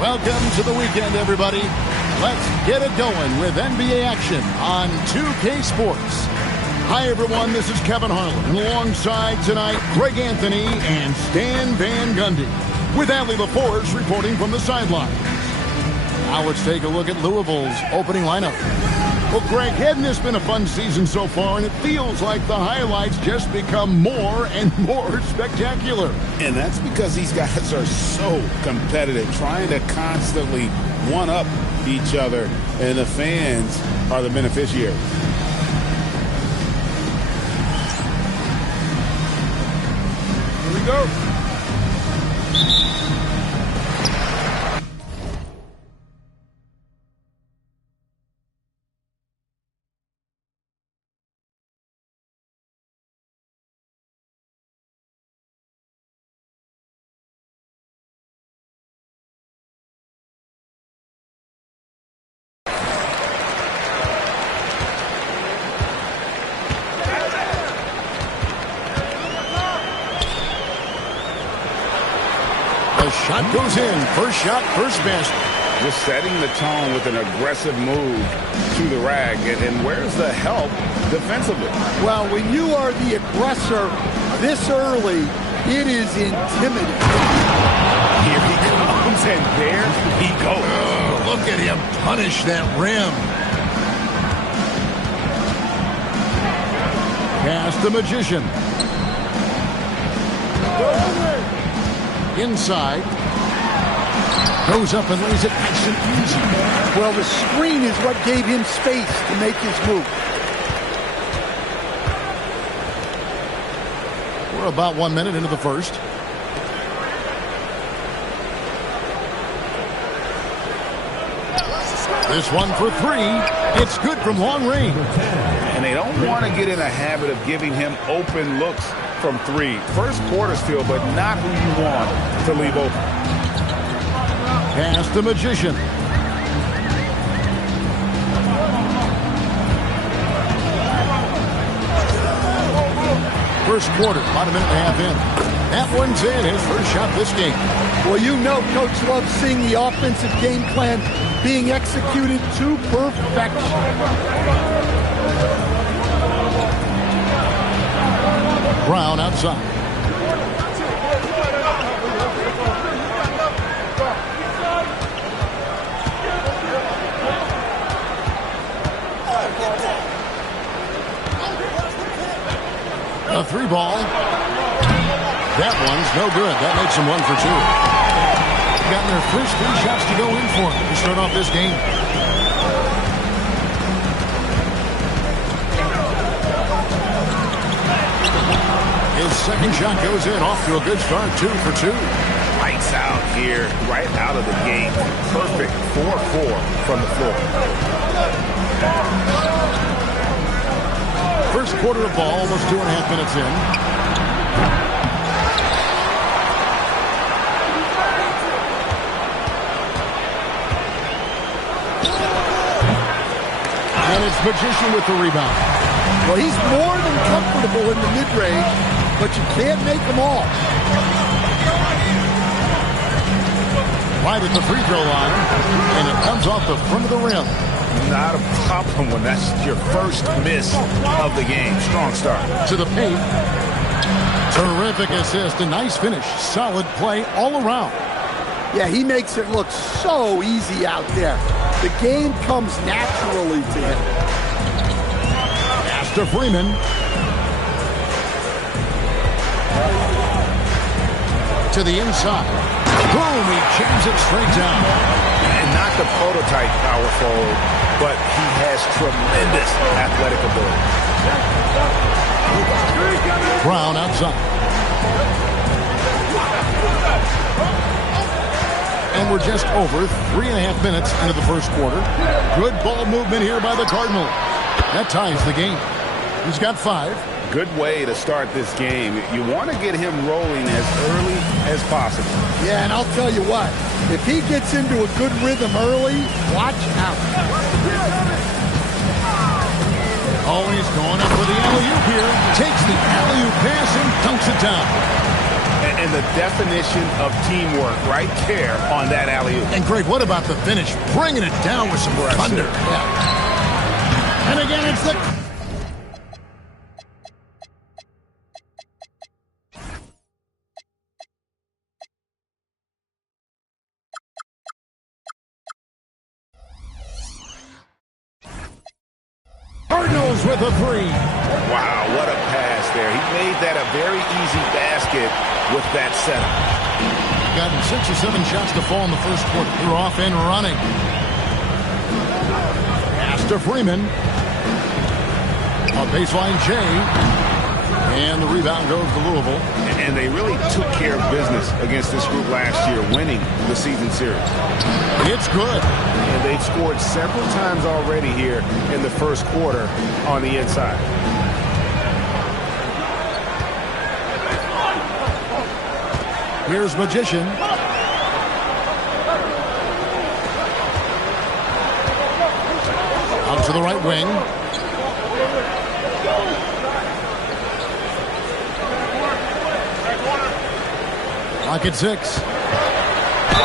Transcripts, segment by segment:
Welcome to the weekend, everybody. Let's get it going with NBA action on 2K Sports. Hi, everyone. This is Kevin Harlan. And alongside tonight, Greg Anthony and Stan Van Gundy. With Allie LaForce reporting from the sidelines. Now let's take a look at Louisville's opening lineup. Well, Greg, hadn't this been a fun season so far? And it feels like the highlights just become more and more spectacular. And that's because these guys are so competitive, trying to constantly one-up each other. And the fans are the beneficiaries. Here we go. Shot goes in. First shot, first basket. Just setting the tone with an aggressive move to the rack. And where's the help defensively? Well, when you are the aggressor this early, it is intimidating. Here he comes, and there he goes. Oh, look at him punish that rim. Pass the Magician. Inside. Goes up and lays it nice and easy. Well, the screen is what gave him space to make his move. We're about 1 minute into the first. This one for three. It's good from long range. And they don't want to get in a habit of giving him open looks from three. First quarter still, but not who you want to leave open. Pass the Magician. First quarter, about a minute and a half in. That one's in, his first shot this game. Well, you know Coach loves seeing the offensive game plan being executed to perfection. Brown outside. A three ball. That one's no good. That makes them 1 for 2. Gotten their first 3 shots to go in for them to start off this game. His second shot goes in, off to a good start, 2 for 2. Lights out here, right out of the gate. Perfect 4-4 from the floor. First quarter of ball, almost 2.5 minutes in. And it's Magician with the rebound. Well, he's more than comfortable in the mid-range, but you can't make them all. Right at the free throw line, and it comes off the front of the rim. Not a problem when that's your first miss of the game. Strong start. To the paint. Terrific assist, a nice finish. Solid play all around. Yeah, he makes it look so easy out there. The game comes naturally to him. Pass to Freeman. To the inside. Boom, he jams it straight down. And not the prototype power forward, but he has tremendous athletic ability. Brown outside. And we're just over 3.5 minutes into the first quarter. Good ball movement here by the Cardinal. That ties the game. He's got 5. Good way to start this game. You want to get him rolling as early as possible. Yeah, and I'll tell you what, if he gets into a good rhythm early, watch out. Oh, he's going up for the alley-oop here. Takes the alley-oop pass and dunks it down. And the definition of teamwork right there on that alley-oop. And Greg, what about the finish? Bringing it down with some thunder. Yeah. And again, it's the... Cardinals with a 3. Wow, what a pass there. He made that a very easy basket with that setup. Gotten 6 or 7 shots to fall in the first quarter. They're off and running. Pass to Freeman. On baseline, Jay. And the rebound goes to Louisville. And they really took care of business against this group last year, winning the season series. It's good. And they've scored several times already here in the first quarter on the inside. Here's Magician. Out to the right wing. Clock at 6.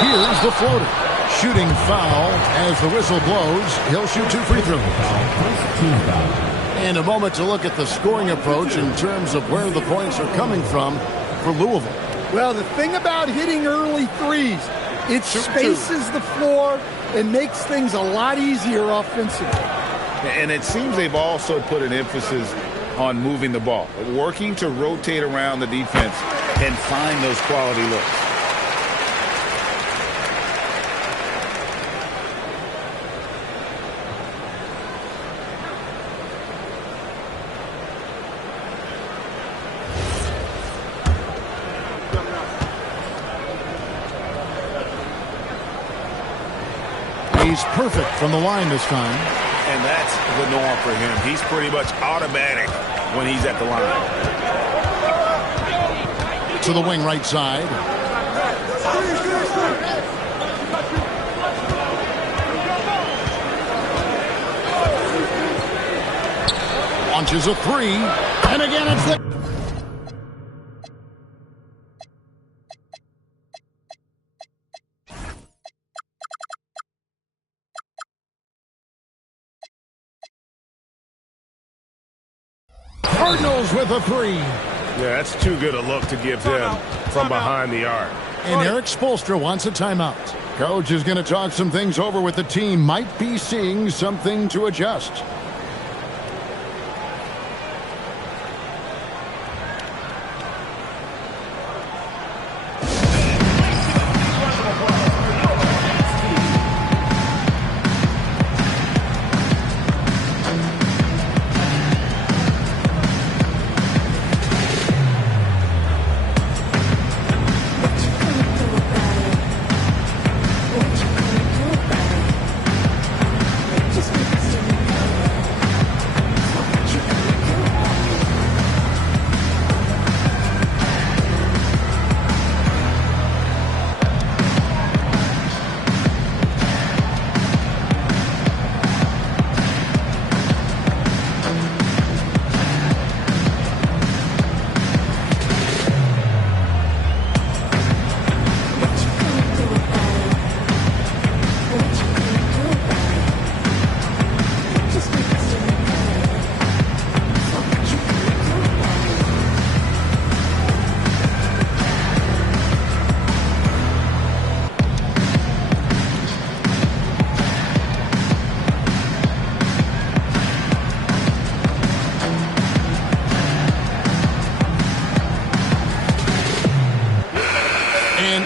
Here's the floater. Shooting foul as the whistle blows. He'll shoot 2 free throws. And a moment to look at the scoring approach in terms of where the points are coming from for Louisville. Well, the thing about hitting early threes, it spaces the floor and makes things a lot easier offensively. And it seems they've also put an emphasis on moving the ball, working to rotate around the defense and find those quality looks. He's perfect from the line this time. And that's the norm for him. He's pretty much automatic when he's at the line. To the wing right side. Launches a 3. And again, it's the... Cardinals with a 3. Yeah, that's too good a look to give him from behind the arc. And Eric Spoelstra wants a timeout. Coach is going to talk some things over with the team. Might be seeing something to adjust.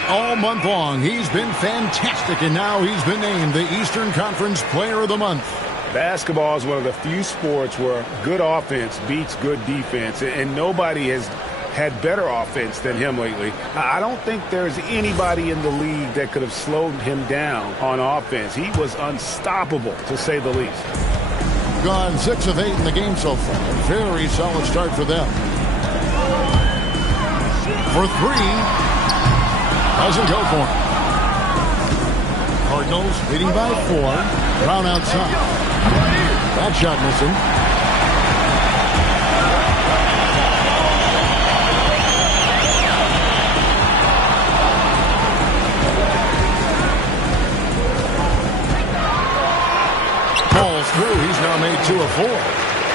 All month long, he's been fantastic, and now he's been named the Eastern Conference Player of the Month. Basketball is one of the few sports where good offense beats good defense, and nobody has had better offense than him lately. I don't think there's anybody in the league that could have slowed him down on offense. He was unstoppable, to say the least. Gone 6 of 8 in the game so far. Very solid start for them. For 3. Doesn't go for him. Cardinals leading by 4. Brown outside. That shot missing. 2 of 4.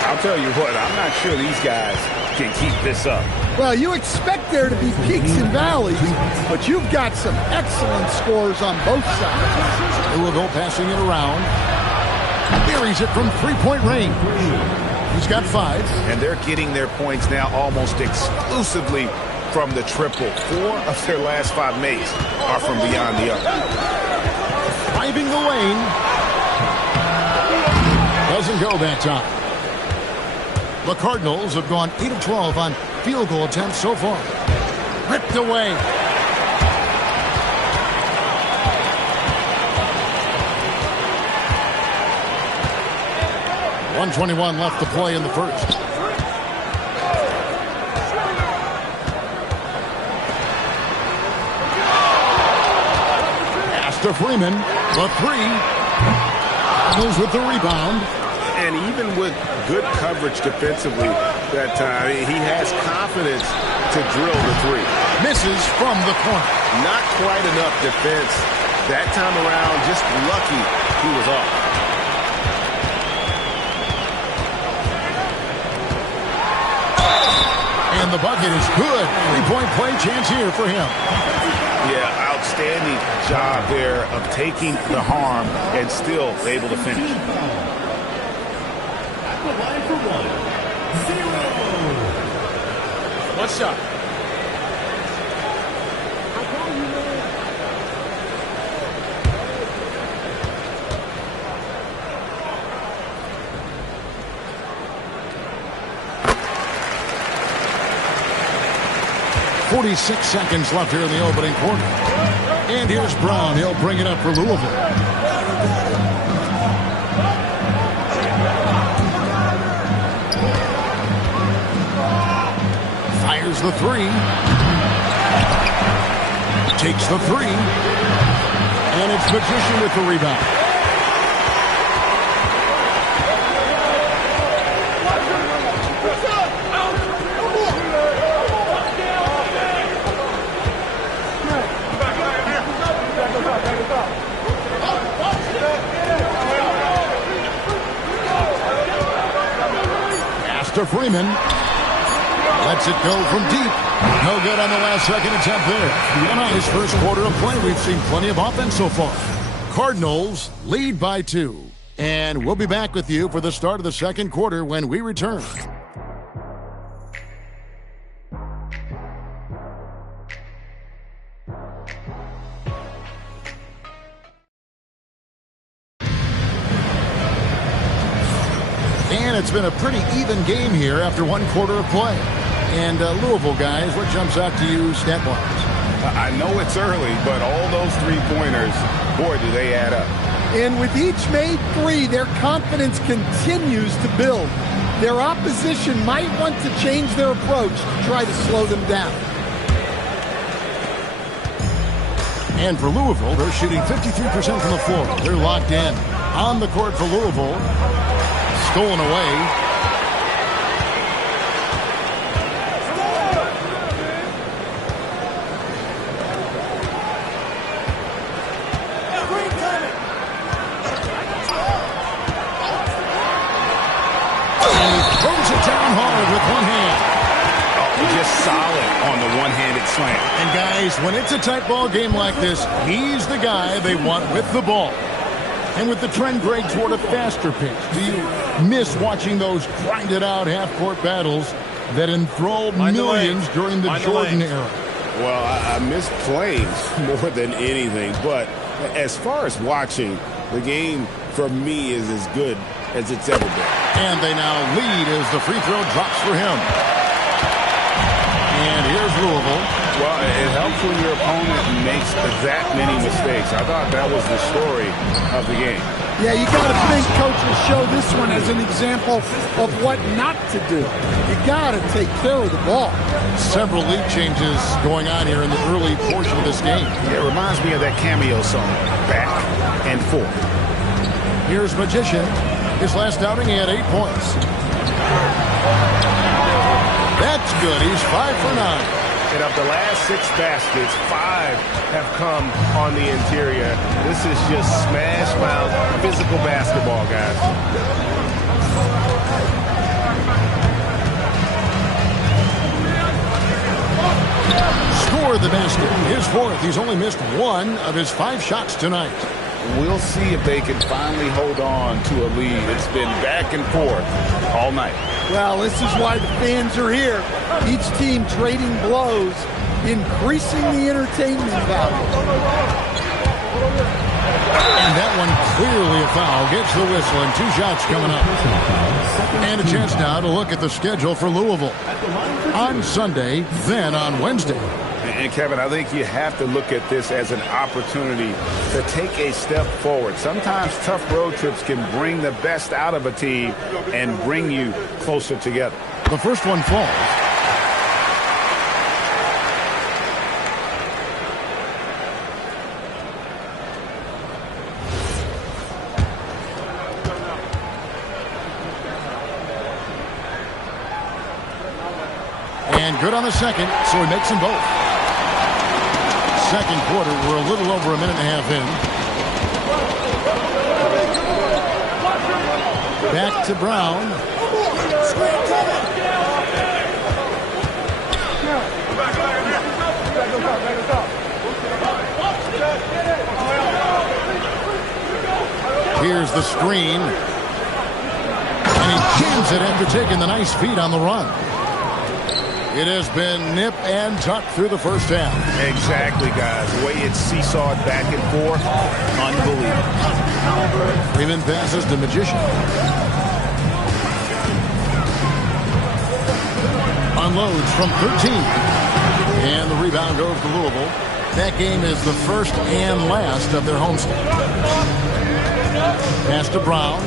I'll tell you what, I'm not sure these guys can keep this up. Well, you expect there to be peaks and valleys, but you've got some excellent scores on both sides. Louisville passing it around. Buries it from three-point range. He's got 5. And they're getting their points now almost exclusively from the triple. 4 of their last 5 makes are from beyond the arc. Driving the lane. Doesn't go that time. The Cardinals have gone 8 of 12 on field goal attempts so far. Ripped away. .121 left to play in the first. Pass to Freeman. The 3. Moves with the rebound. And even with good coverage defensively that time, he has confidence to drill the 3. Misses from the corner. Not quite enough defense that time around. Just lucky he was off. And the bucket is good. 3-point play chance here for him. Yeah, outstanding job there of taking the harm and still able to finish. What's up? .46 seconds left here in the opening quarter. And here's Brown. He'll bring it up for Louisville. Fires the 3. Takes the 3. And it's Magician with the rebound. To Freeman. Lets it go from deep. No good on the last second attempt there. And on his first quarter of play, we've seen plenty of offense so far. Cardinals lead by 2. And we'll be back with you for the start of the second quarter when we return. And it's been a pretty even game here after 1 quarter of play. And Louisville guys, what jumps out to you stat-wise? I know it's early, but all those 3-pointers, boy, do they add up. And with each made 3, their confidence continues to build. Their opposition might want to change their approach to try to slow them down. And for Louisville, they're shooting 53% from the floor. They're locked in. On the court for Louisville. Stolen away. On the one-handed slam. And guys, when it's a tight ball game like this, he's the guy they want with the ball. And with the trend break toward a faster pace, do you miss watching those grinded-out half-court battles that enthralled millions during the Jordan era? Well, I miss playing more than anything, but as far as watching, the game for me is as good as it's ever been. And they now lead as the free throw drops for him. And here's Louisville. Well, it helps when your opponent makes that many mistakes. I thought that was the story of the game. Yeah, you got to think Coach will show this one as an example of what not to do. You got to take care of the ball. Several lead changes going on here in the early portion of this game. It reminds me of that cameo song, Back and Forth. Here's Magician. His last outing, he had 8 points. That's good. He's 5 for 9. And of the last 6 baskets, 5 have come on the interior. This is just smash mouth physical basketball, guys. Scored the basket. His fourth. He's only missed one of his 5 shots tonight. We'll see if they can finally hold on to a lead. It's been back and forth all night. Well, this is why the fans are here. Each team trading blows, increasing the entertainment value. And that one clearly a foul. Gets the whistle and 2 shots coming up. And a chance now to look at the schedule for Louisville. On Sunday, then on Wednesday. And Kevin, I think you have to look at this as an opportunity to take a step forward. Sometimes tough road trips can bring the best out of a team and bring you closer together. The first one falls. And good on the second, so he makes them both. Second quarter, we're a little over a minute and a half in. Back to Brown. Here's the screen. And he jams it after taking the nice feed on the run. It has been nip and tuck through the first half. Exactly, guys. The way it's seesawed back and forth, unbelievable. Freeman passes to Magician. Unloads from 13. And the rebound goes to Louisville. That game is the first and last of their homestand. Pass to Brown.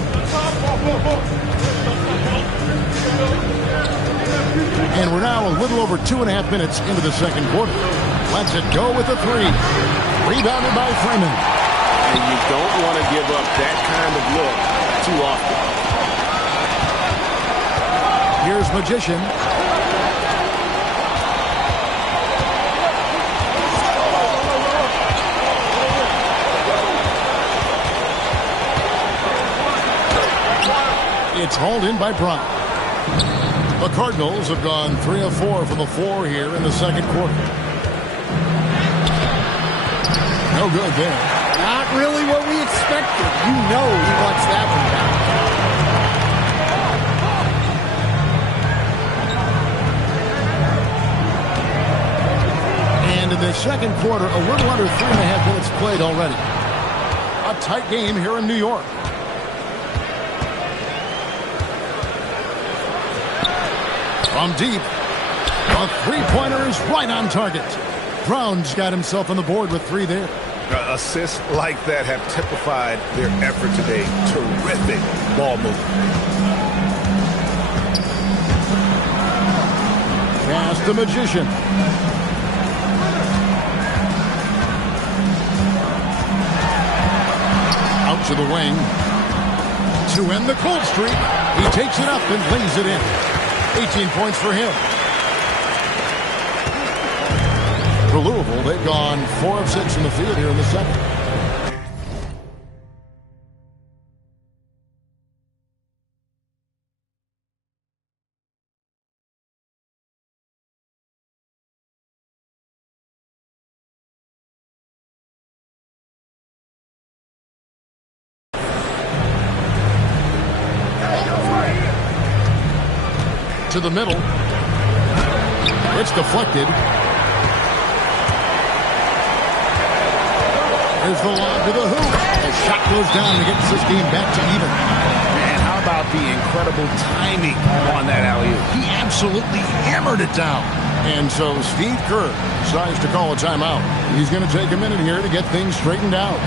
And we're now a little over 2.5 minutes into the second quarter. Lets it go with a 3. Rebounded by Freeman. And you don't want to give up that kind of look too often. Here's Magician. It's hauled in by Brown. The Cardinals have gone 3 of 4 from the floor here in the second quarter. No good there. Not really what we expected. You know he wants that one back. And in the second quarter, a little under 3.5 minutes played already. A tight game here in New York. From deep, a 3-pointer is right on target. Brown's got himself on the board with 3 there. Assists like that have typified their effort today. Terrific ball movement. Pass the Magician. Out to the wing. To end the cold streak, he takes it up and lays it in. 18 points for him. For Louisville, they've gone 4 of 6 in the field here in the second. To the middle. It's deflected. Here's the lob to the hoop. The shot goes down and gets this game back to even. And how about the incredible timing on that alley-oop? He absolutely hammered it down. And so Steve Kerr decides to call a timeout. He's going to take a minute here to get things straightened out.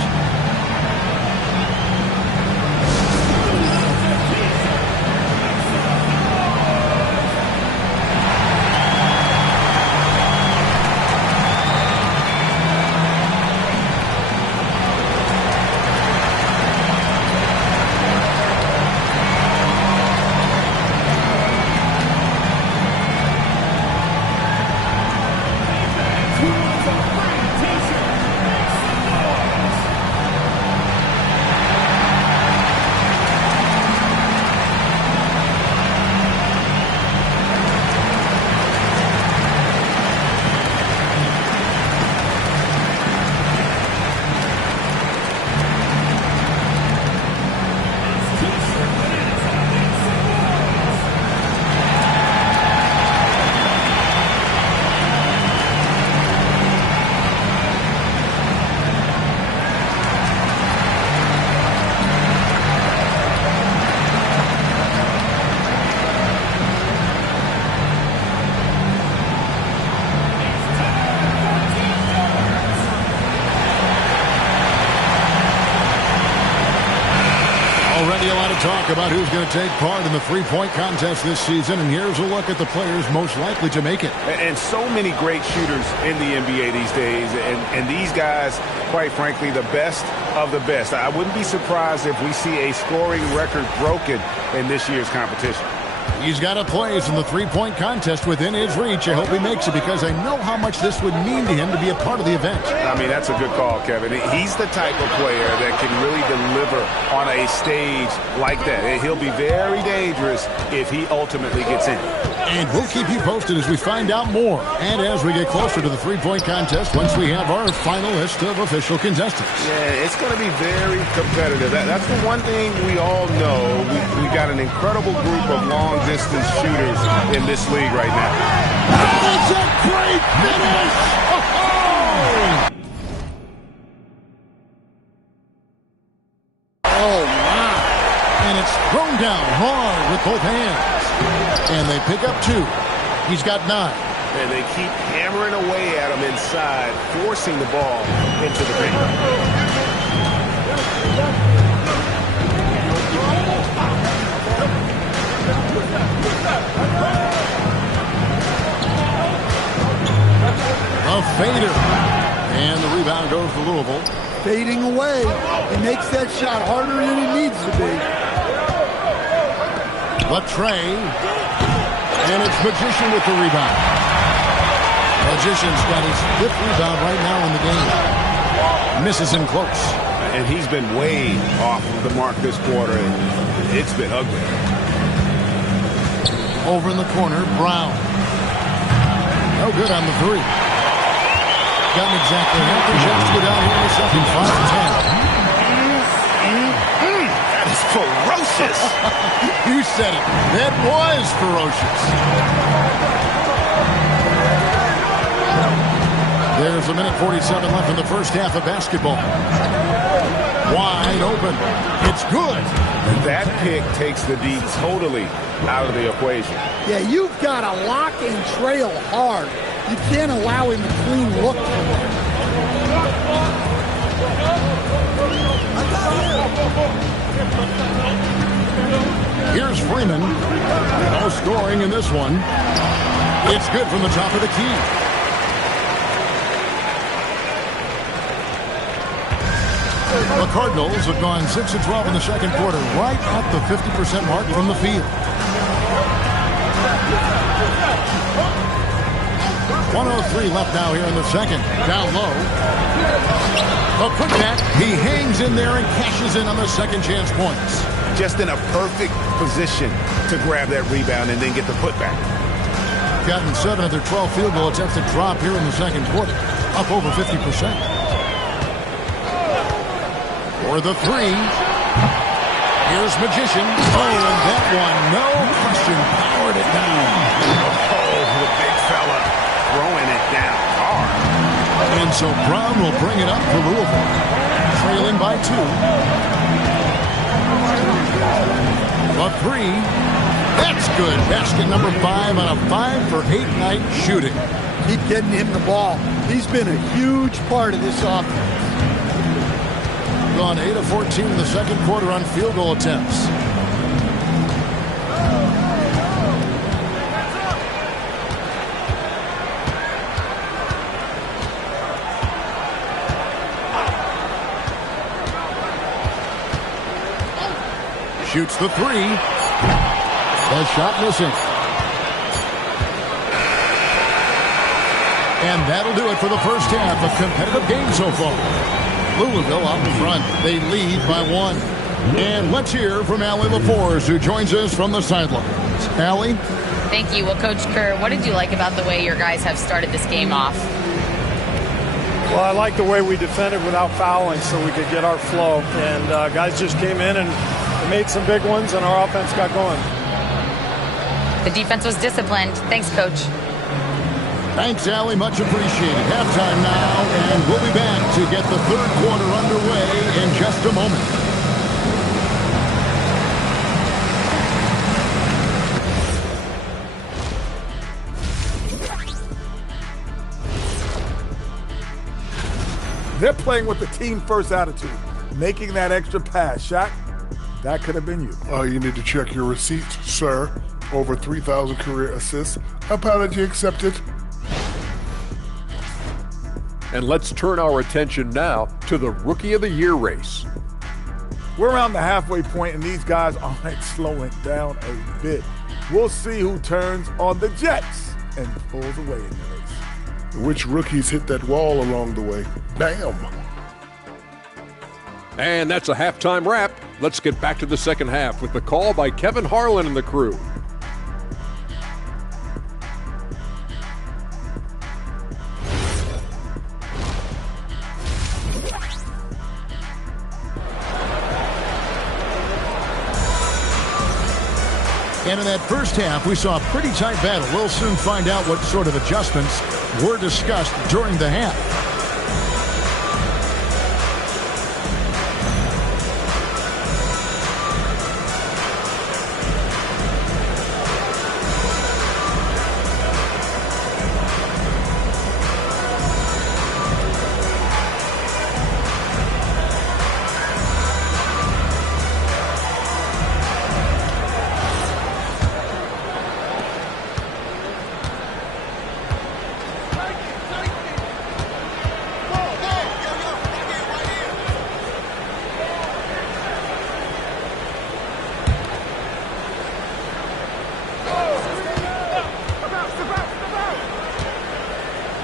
talk about who's going to take part in the three-point contest this season, and here's a look at the players most likely to make it. And so many great shooters in the NBA these days, and these guys, quite frankly, the best of the best. I wouldn't be surprised if we see a scoring record broken in this year's competition. He's got a place in the three-point contest within his reach. I hope he makes it because I know how much this would mean to him to be a part of the event. I mean, that's a good call, Kevin. He's the type of player that can really deliver on a stage like that. And he'll be very dangerous if he ultimately gets in. And we'll keep you posted as we find out more. And as we get closer to the three-point contest, once we have our final list of official contestants. Yeah, it's going to be very competitive. That's the one thing we all know. We got an incredible group of long-distance shooters in this league right now. That is a great finish! Oh, my. And it's thrown down hard with both hands. And they pick up 2. He's got 9. And they keep hammering away at him inside, forcing the ball into the paint. A fader. And the rebound goes to Louisville. Fading away. He makes that shot harder than it needs to be. Latrey. And it's Magician with the rebound. Magician's got his 5th rebound right now in the game. Misses him close. And he's been way off the mark this quarter, and it's been ugly. Over in the corner, Brown. No good on the 3. Got him exactly half the chance to go down here in the second. 5-10. That is ferocious. You said it. That was ferocious. There's a minute 47 left in the first half of basketball. Wide open. It's good. That pick takes the D totally out of the equation. Yeah, you've got to lock and trail hard. You can't allow him a clean look. Here's Freeman. No scoring in this one. It's good from the top of the key. The Cardinals have gone 6-12 in the second quarter, right at the 50% mark from the field. 1:03 left now here in the second. Down low. A quick net. He hangs in there and cashes in on the second chance points. Just in a perfect position to grab that rebound and then get the putback. Gotten 7 of their 12 field goal attempts to drop here in the second quarter. Up over 50%. For the 3. Here's Magician. Oh, and that one, no question, powered it down. Oh, the big fella throwing it down hard. And so Brown will bring it up for Louisville. Trailing by 2. A 3. That's good. Basket number 5 on a 5-for-8 night shooting. Keep getting him the ball. He's been a huge part of this offense. Gone 8 of 14 in the second quarter on field goal attempts. Shoots the 3. That shot missing. And that'll do it for the first half. A competitive game so far. Louisville out in front. They lead by 1. And let's hear from Allie LaForce, who joins us from the sidelines. Allie? Thank you. Well, Coach Kerr, what did you like about the way your guys have started this game off? Well, I like the way we defended without fouling so we could get our flow. And guys just came in and made some big ones, and our offense got going. The defense was disciplined. Thanks, Coach. Thanks, Allie. Much appreciated. Halftime now, and we'll be back to get the third quarter underway in just a moment. They're playing with the team-first attitude, making that extra pass. Shaq? That could have been you. You need to check your receipts, sir. Over 3,000 career assists. Apology accepted. And let's turn our attention now to the Rookie of the Year race. We're around the halfway point, and these guys aren't slowing down a bit. We'll see who turns on the Jets and pulls away in the race. Which rookies hit that wall along the way? Bam! And that's a halftime wrap. Let's get back to the second half with the call by Kevin Harlan and the crew. And in that first half, we saw a pretty tight battle. We'll soon find out what sort of adjustments were discussed during the half.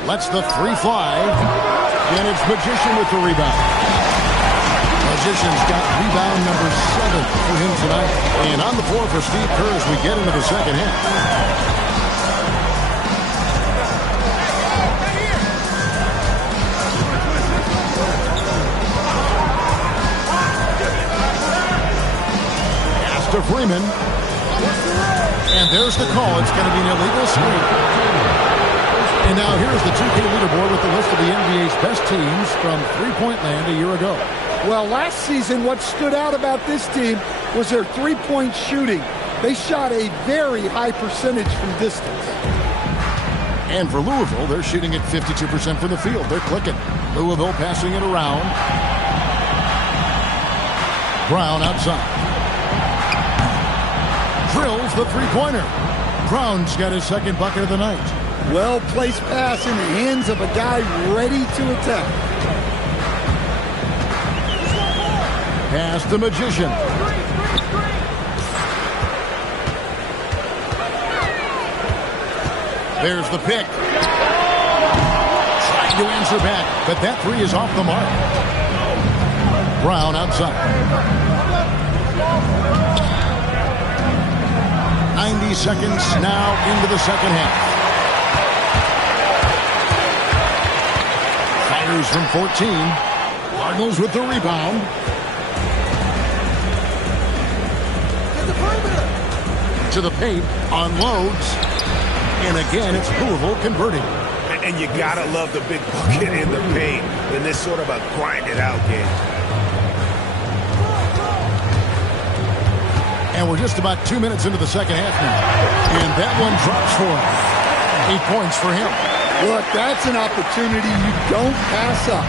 Lets the three fly, and it's Magician with the rebound. Magician's got rebound number 7 for him tonight. And on the floor for Steve Kerr as we get into the second half. Pass to Freeman. And there's the call. It's going to be an illegal screen. And now here's the 2K leaderboard with the list of the NBA's best teams from three-point land a year ago. Well, last season, what stood out about this team was their three-point shooting. They shot a very high percentage from distance. And for Louisville, they're shooting at 52% from the field. They're clicking. Louisville passing it around. Brown outside. Drills the three-pointer. Brown's got his second bucket of the night. Well-placed pass in the hands of a guy ready to attack. Pass the Magician. There's the pick. Trying to answer back, but that three is off the mark. Brown outside. 90 seconds now into the second half. Fires from 14. Cardinals with the rebound. To the paint, unloads. And again, it's Louisville converting. And you gotta love the big bucket in the paint in this sort of a grind-it-out game. And we're just about 2 minutes into the second half now. And that one drops for him. 8 points for him. Look, that's an opportunity you don't pass up.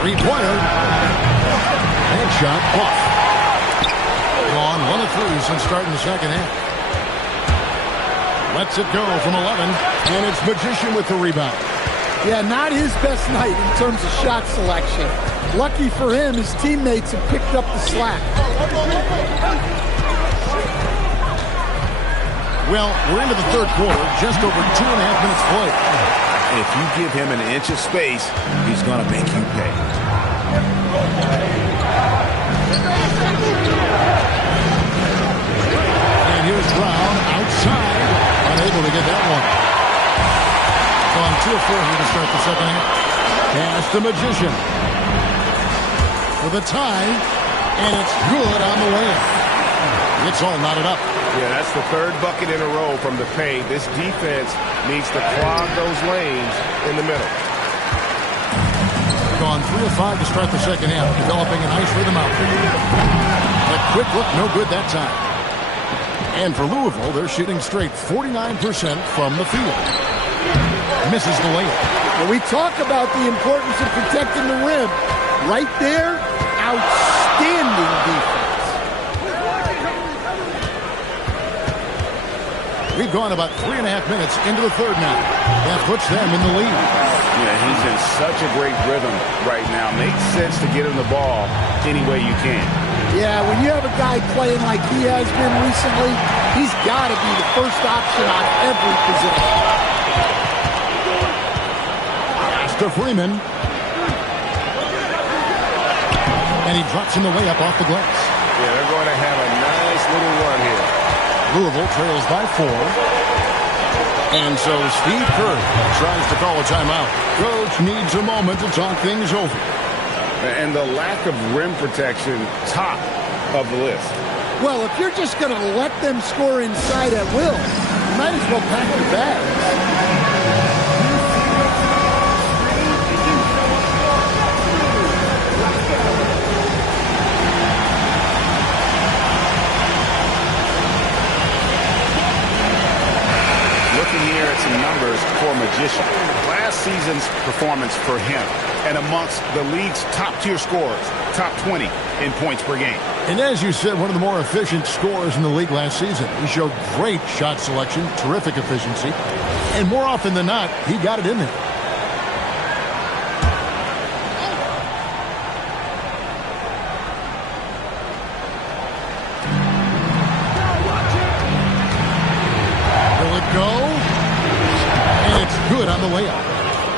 Three-pointer. And shot off. Gone 1 of 3 since starting the second half. Lets it go from 11. And it's Magician with the rebound. Yeah, not his best night in terms of shot selection. Lucky for him, his teammates have picked up the slack. Well, we're into the third quarter, just over 2.5 minutes played. If you give him an inch of space, he's going to make you pay. And here's Brown outside, unable to get that one. On 2 of 4 here to start the second half. Pass the Magician. For the tie, and it's good on the way. It's all knotted up. Yeah, that's the third bucket in a row from the paint. This defense needs to clog those lanes in the middle. Gone 3 of 5 to start the second half, developing a nice rhythm out there. A quick look, no good that time. And for Louisville, they're shooting straight 49% from the field. Misses the layup. When we talk about the importance of protecting the rim, right there, outstanding defense. We've gone about 3.5 minutes into the third now. That puts them in the lead. Yeah, he's in such a great rhythm right now. Makes sense to get him the ball any way you can. Yeah, when you have a guy playing like he has been recently, he's got to be the first option on every position. Pass to Freeman. And he drops him the way up off the glass. Yeah, they're going to have a nice little run here. Louisville trails by 4. And so Steve Kerr tries to call a timeout. Coach needs a moment to talk things over. And the lack of rim protection, top of the list. Well, if you're just going to let them score inside at will, you might as well pack your bags. Looking here at some numbers for Magician. Last season's performance for him, and amongst the league's top-tier scorers, top 20 in points per game. And as you said, one of the more efficient scorers in the league last season. He showed great shot selection, terrific efficiency, and more often than not, he got it in there. Will it go? And it's good on the layup.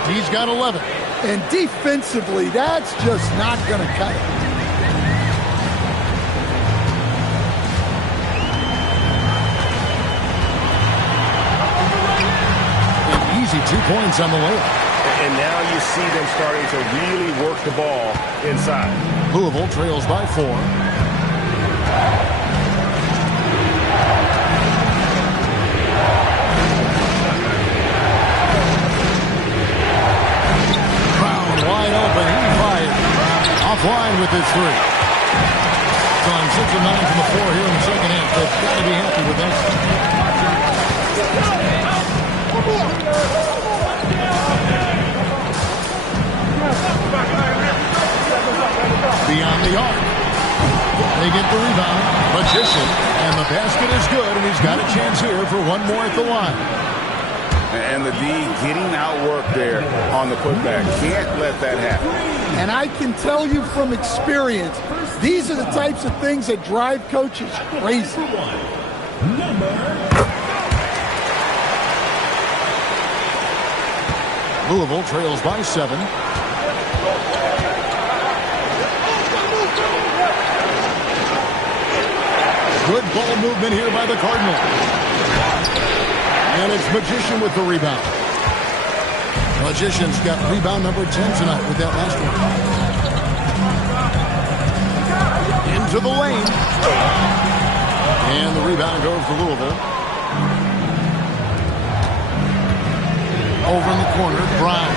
He's got 11. And defensively, that's just not going to cut it. An easy 2 points on the layup. And now you see them starting to really work the ball inside. Louisville trails by 4. Wide open, he fired. Offline with his 3. Gone 6 of 9 from the floor here in the second half. They've got to be happy with that. Beyond the arc. They get the rebound. Magician. And the basket is good, and he's got a chance here for one more at the line. And the D getting outworked there on the putback. Can't let that happen. And I can tell you from experience, these are the types of things that drive coaches crazy. Louisville trails by 7. Good ball movement here by the Cardinals. And it's Magician with the rebound. Magician's got rebound number 10 tonight with that last one. Into the lane. And the rebound goes to Louisville. Over in the corner, Brown.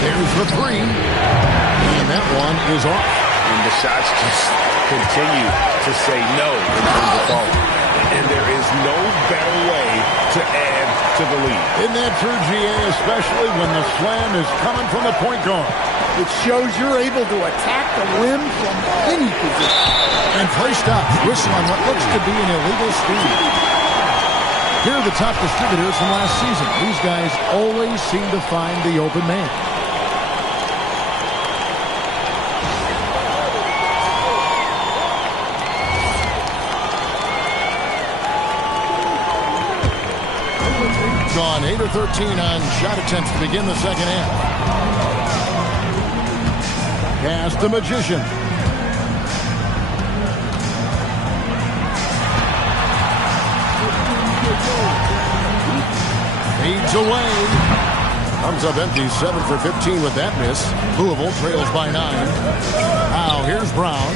There's the 3. And that one is off. And the shots just continue to say no in terms of falling. And there is no better way to add to the lead. Isn't that true, GA, especially when the slam is coming from the point guard? It shows you're able to attack the rim from any position. And play stops. Whistle on what looks to be an illegal steal. Here are the top distributors from last season. These guys always seem to find the open man. Gone 8 or 13 on shot attempts to begin the second half. Pass to Magician. Fades away. Comes up empty, 7 for 15 with that miss. Louisville trails by 9. Now here's Brown.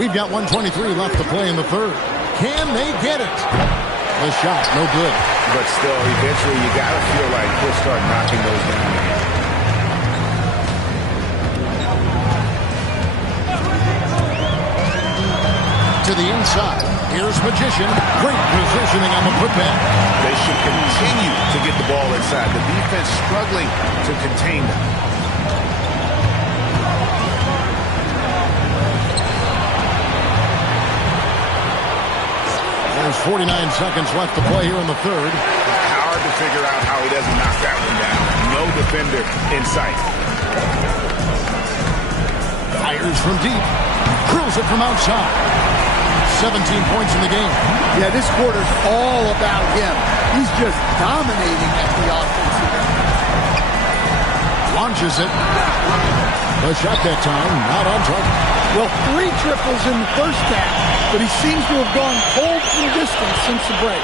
We've got 1:23 left to play in the third. Can they get it? The shot, no good. But still, eventually you got to feel like he'll start knocking those down again. to the inside. Here's Magician. Great positioning on the putback. They should continue to get the ball inside. The defense struggling to contain them. There's 49 seconds left to play here in the third. Hard to figure out how he doesn't knock that one down. No defender in sight. Fires from deep. Drills it from outside. 17 points in the game. Yeah, this quarter's all about him. He's just dominating at the offensive end. Launches it. The shot that time, not on target. Well, 3 triples in the first half, but he seems to have gone cold from distance since the break.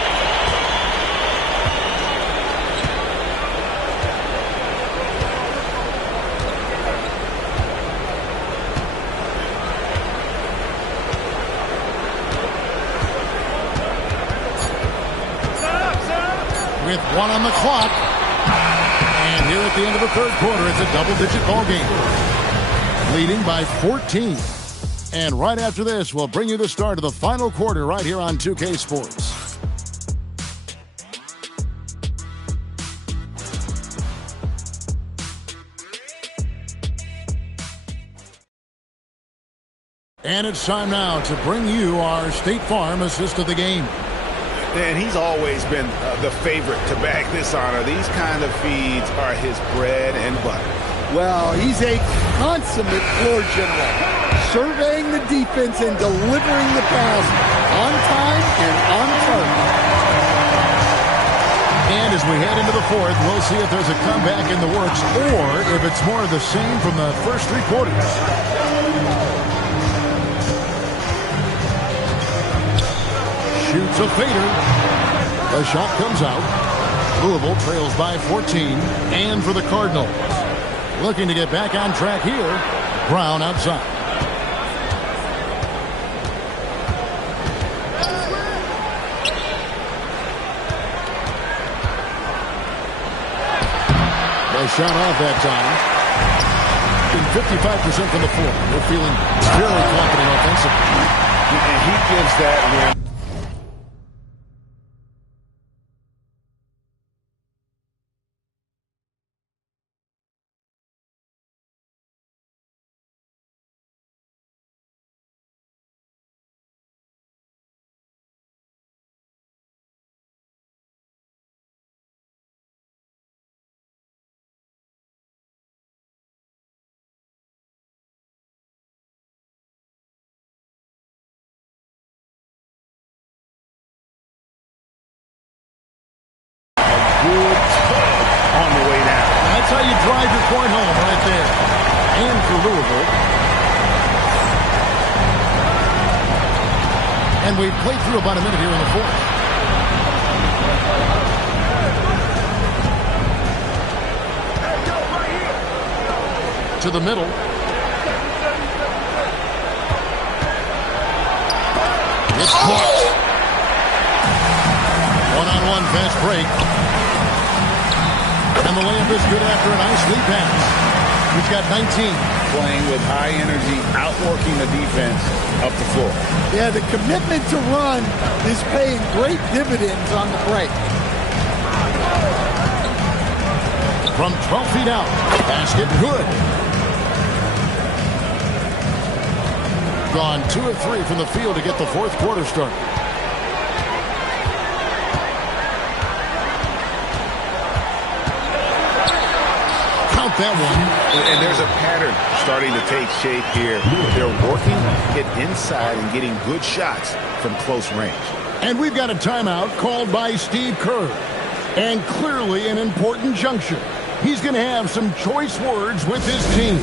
With 1 on the clock. And here at the end of the third quarter, it's a double-digit ball game. Leading by 14. And right after this, we'll bring you the start of the final quarter right here on 2K Sports. And it's time now to bring you our State Farm assist of the game. And he's always been the favorite to bag this honor. These kind of feeds are his bread and butter. Well, he's a consummate floor general, surveying the defense and delivering the pass on time and on target. And as we head into the fourth, we'll see if there's a comeback in the works or if it's more of the same from the first 3 quarters. Shoots a fader. The shot comes out. Louisville trails by 14. And for the Cardinals, looking to get back on track here. Brown outside. The shot off that time. 55% from the floor. They're feeling very confident offensively. And he gives that when on the way down. That's how you drive your point home right there. And for Louisville. And we've played through about a minute here in the fourth. To the middle. It's blocked. One-on-one fast break. And the layup is good after a nice lead pass. He's got 19. Playing with high energy, outworking the defense up the floor. Yeah, the commitment to run is paying great dividends on the break. From 12 feet out. Basket good. Gone 2 of 3 from the field to get the fourth quarter started. Count that one. And there's a pattern starting to take shape here. They're working it inside and getting good shots from close range. And we've got a timeout called by Steve Kerr. And clearly an important juncture. He's going to have some choice words with his team.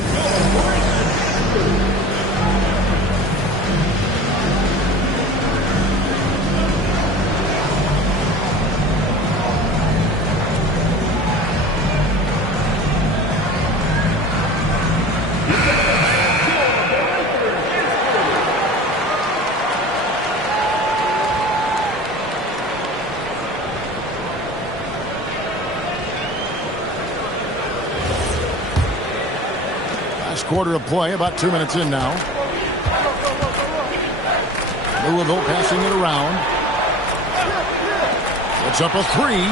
Quarter of play, about 2 minutes in now. Louisville passing it around. It's up a three.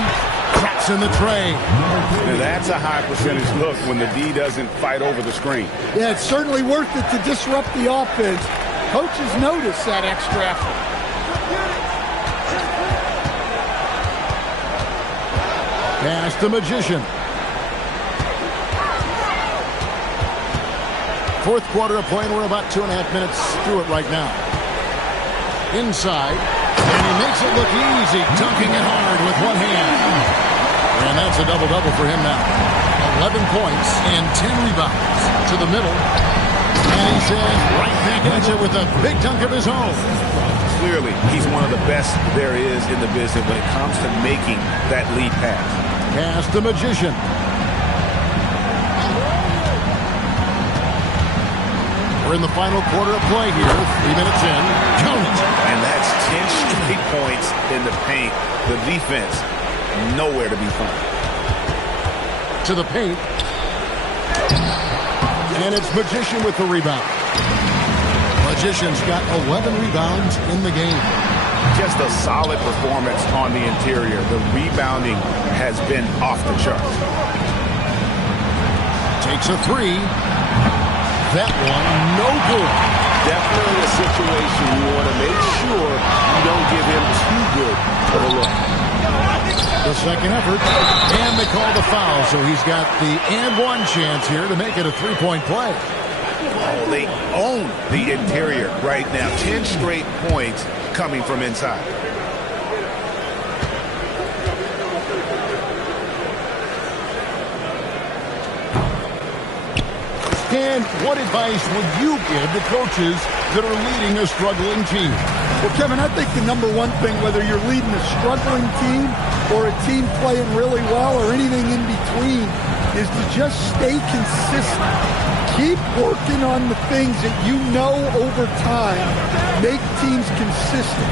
Cracks in the tray. Now that's a high percentage look when the D doesn't fight over the screen. Yeah, it's certainly worth it to disrupt the offense. Coaches notice that extra effort. Pass the Magician. Fourth quarter of play, and we're about 2.5 minutes through it right now. Inside, and he makes it look easy, dunking it hard with one hand. And that's a double-double for him now. 11 points and 10 rebounds to the middle. And he says right back at you with a big dunk of his own. Clearly, he's one of the best there is in the business when it comes to making that lead pass. Pass the Magician. We're in the final quarter of play here. 3 minutes in. Count it. And that's 10 straight points in the paint. The defense, nowhere to be found. To the paint. And it's Magician with the rebound. Magician's got 11 rebounds in the game. Just a solid performance on the interior. The rebounding has been off the charts. Takes a three. That one, no good. Definitely a situation you want to make sure you don't give him too good of a look. The second effort, and they call the foul, so he's got the and one chance here to make it a three-point play. Oh, they own the interior right now. 10 straight points coming from inside. And what advice would you give to coaches that are leading a struggling team? Well, Kevin, I think the number one thing, whether you're leading a struggling team or a team playing really well or anything in between, is to just stay consistent. Keep working on the things that you know over time make teams consistent.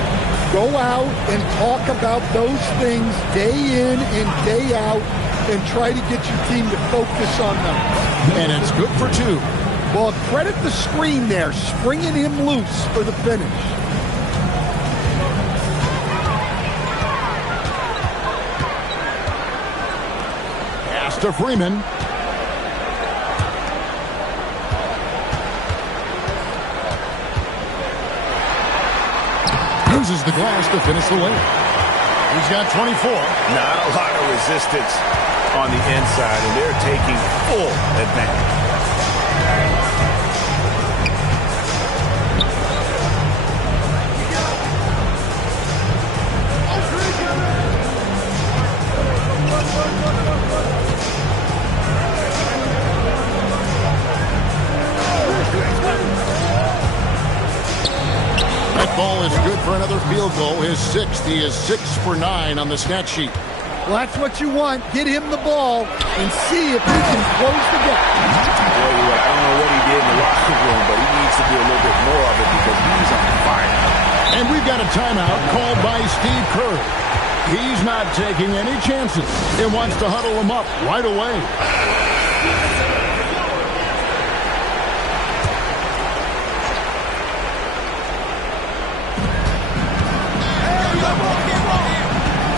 Go out and talk about those things day in and day out and try to get your team to focus on them. And it's good for two. Well, credit the screen there, springing him loose for the finish. Pass to Freeman. Uses the glass to finish the lane. He's got 24. Not a lot of resistance on the inside, and they're taking full advantage. That ball is good for another field goal. His sixth. He is 6 for 9 on the stat sheet. Well, that's what you want. Get him the ball and see if he can close the gap. Well, I don't know what he did in the locker room, but he needs to do a little bit more of it because he's on fire. And we've got a timeout called by Steve Kerr. He's not taking any chances. He wants to huddle him up right away.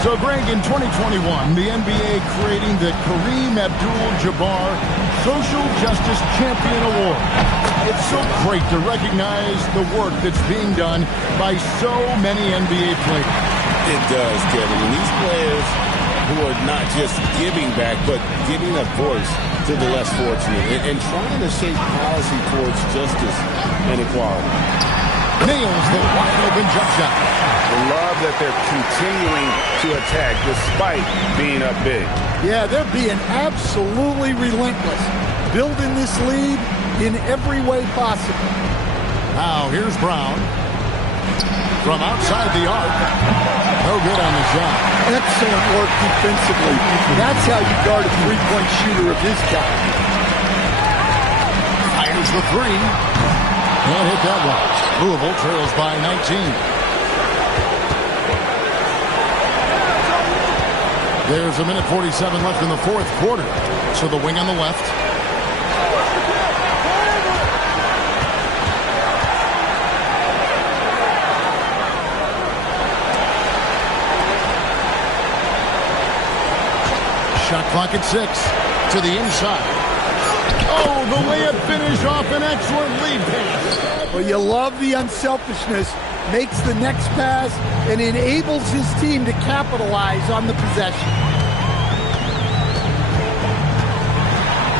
So, Greg, in 2021, the NBA creating the Kareem Abdul-Jabbar Social Justice Champion Award. It's so great to recognize the work that's being done by so many NBA players. It does, Kevin. And these players who are not just giving back, but giving a voice to the less fortunate and trying to shape policy towards justice and equality. Nails the wide-open jump shot. I love that they're continuing to attack despite being up big. Yeah, they're being absolutely relentless. Building this lead in every way possible. Now, here's Brown. From outside the arc. No good on the shot. Excellent work defensively. That's how you guard a three-point shooter of his caliber. Fires the three. Can't hit that one. Louisville trails by 19. There's 1:47 left in the fourth quarter. So the wing on the left. Shot clock at 6. To the inside. Oh, the layup finish off an excellent lead pass. Well, you love the unselfishness. Makes the next pass and enables his team to capitalize on the possession.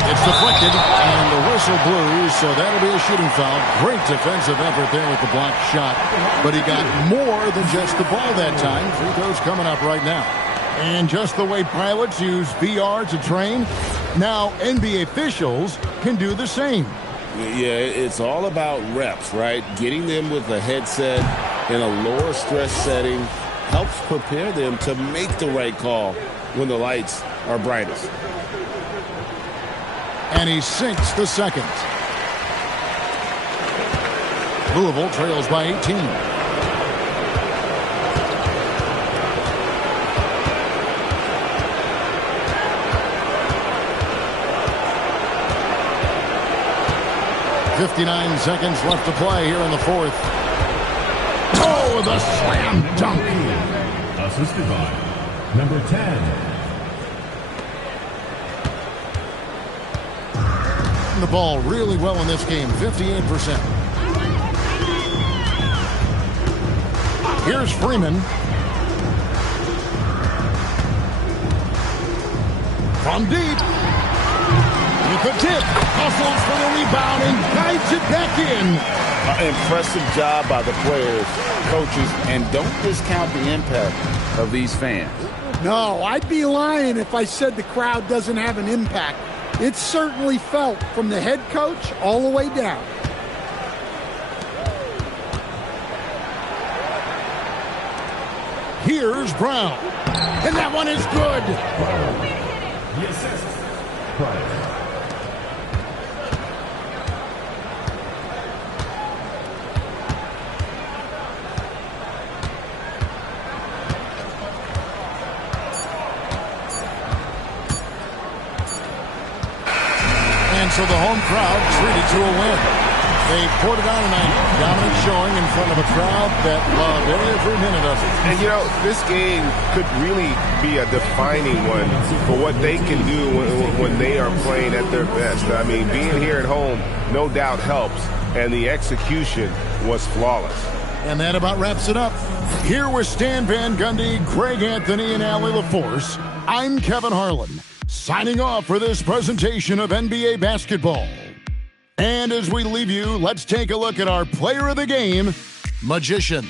It's deflected, and the whistle blows, so that'll be a shooting foul. Great defensive effort there with the blocked shot, but he got more than just the ball that time. Free throws coming up right now. And just the way pilots use VR to train, now NBA officials can do the same. Yeah, it's all about reps, right? Getting them with a headset in a lower stress setting helps prepare them to make the right call when the lights are brightest. And he sinks the second. Louisville trails by 18. .59 seconds left to play here in the fourth. Oh, the slam dunk. Assisted by number 10. The ball really well in this game, 58%. Here's Freeman. From deep. With the tip. Hustles for the rebound and guides it back in. Impressive job by the players, coaches, and don't discount the impact of these fans. No, I'd be lying if I said the crowd doesn't have an impact. It's certainly felt from the head coach all the way down. Here's Brown. And that one is good. The assist. Price. So the home crowd treated to a win. They poured it on tonight. Dominant showing in front of a crowd that loved every minute of it. And, you know, this game could really be a defining one for what they can do when they are playing at their best. I mean, being here at home no doubt helps, and the execution was flawless. And that about wraps it up. Here with Stan Van Gundy, Greg Anthony, and Allie LaForce, I'm Kevin Harlan. Signing off for this presentation of NBA basketball. And as we leave you, let's take a look at our player of the game, Magician.